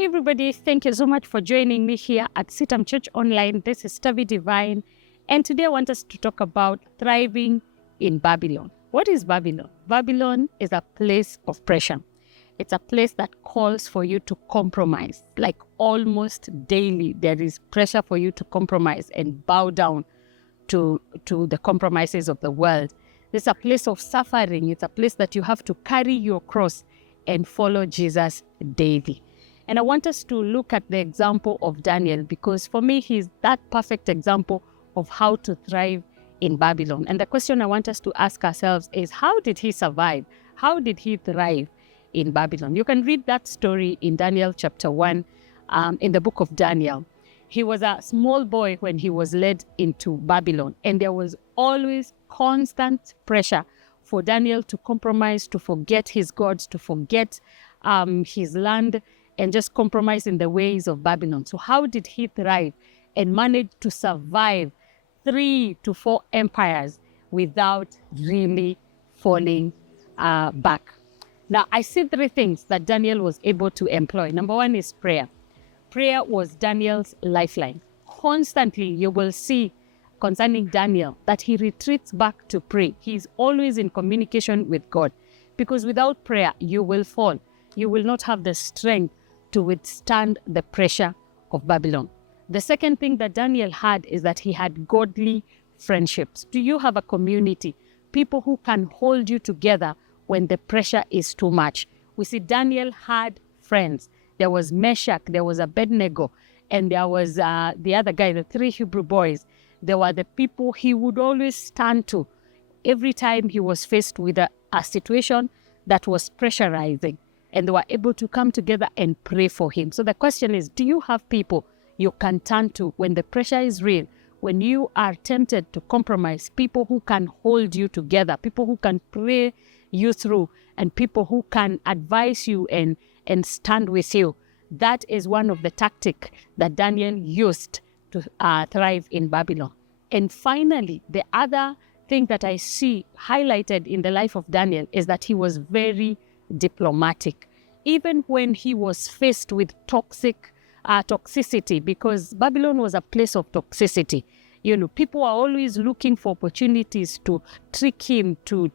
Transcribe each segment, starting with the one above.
Hi, everybody. Thank you so much for joining me here at CITAM Church Online. This is Tabby Divine. And today I want us to talk about thriving in Babylon. What is Babylon? Babylon is a place of pressure. It's a place that calls for you to compromise. Like almost daily, there is pressure for you to compromise and bow down to the compromises of the world. It's a place of suffering. It's a place that you have to carry your cross and follow Jesus daily. And I want us to look at the example of Daniel, because for me, he's that perfect example of how to thrive in Babylon. And the question I want us to ask ourselves is, how did he survive? How did he thrive in Babylon? You can read that story in Daniel chapter 1, in the book of Daniel. He was a small boy when he was led into Babylon, and there was always constant pressure for Daniel to compromise, to forget his gods, to forget his land, and just compromise in the ways of Babylon. So how did he thrive and manage to survive 3 to 4 empires without really falling back? Now, I see 3 things that Daniel was able to employ. Number 1 is prayer. Prayer was Daniel's lifeline. Constantly, you will see concerning Daniel that he retreats back to pray. He's always in communication with God, because without prayer, you will fall. You will not have the strength to withstand the pressure of Babylon. The second thing that Daniel had is that he had godly friendships. Do you have a community? People who can hold you together when the pressure is too much. We see Daniel had friends. There was Meshach, there was Abednego, and there was the other guy, the 3 Hebrew boys. They were the people he would always turn to every time he was faced with a situation that was pressurizing. And they were able to come together and pray for him. So the question is, do you have people you can turn to when the pressure is real, when you are tempted to compromise? People who can hold you together, people who can pray you through, and people who can advise you and stand with you. That is one of the tactics that Daniel used to thrive in Babylon. And finally, the other thing that I see highlighted in the life of Daniel is that he was very diplomatic, even when he was faced with toxicity, because Babylon was a place of toxicity. You know, people are always looking for opportunities to trick him, to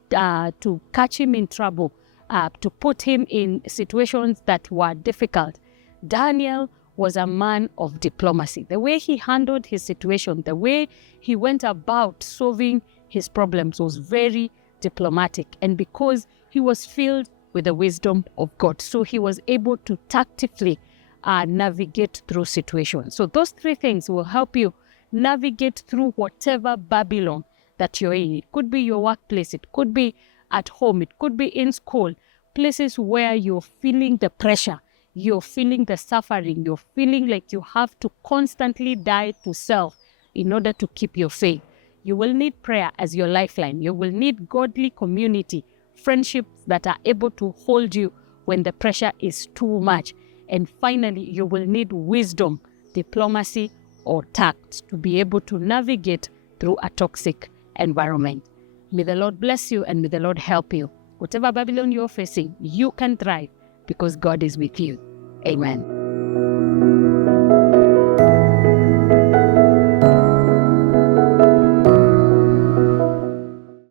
catch him in trouble, to put him in situations that were difficult. Daniel was a man of diplomacy. The way he handled his situation, the way he went about solving his problems was very diplomatic. And because he was filled with the wisdom of God, so he was able to tactically navigate through situations. So those 3 things will help you navigate through whatever Babylon that you're in. It could be your workplace, it could be at home, it could be in school, places where you're feeling the pressure, you're feeling the suffering, you're feeling like you have to constantly die to self in order to keep your faith. You will need prayer as your lifeline. You will need godly community, friendships that are able to hold you when the pressure is too much. And finally, you will need wisdom, diplomacy, or tact to be able to navigate through a toxic environment. May the Lord bless you and may the Lord help you. Whatever Babylon you're facing, you can thrive because God is with you. Amen.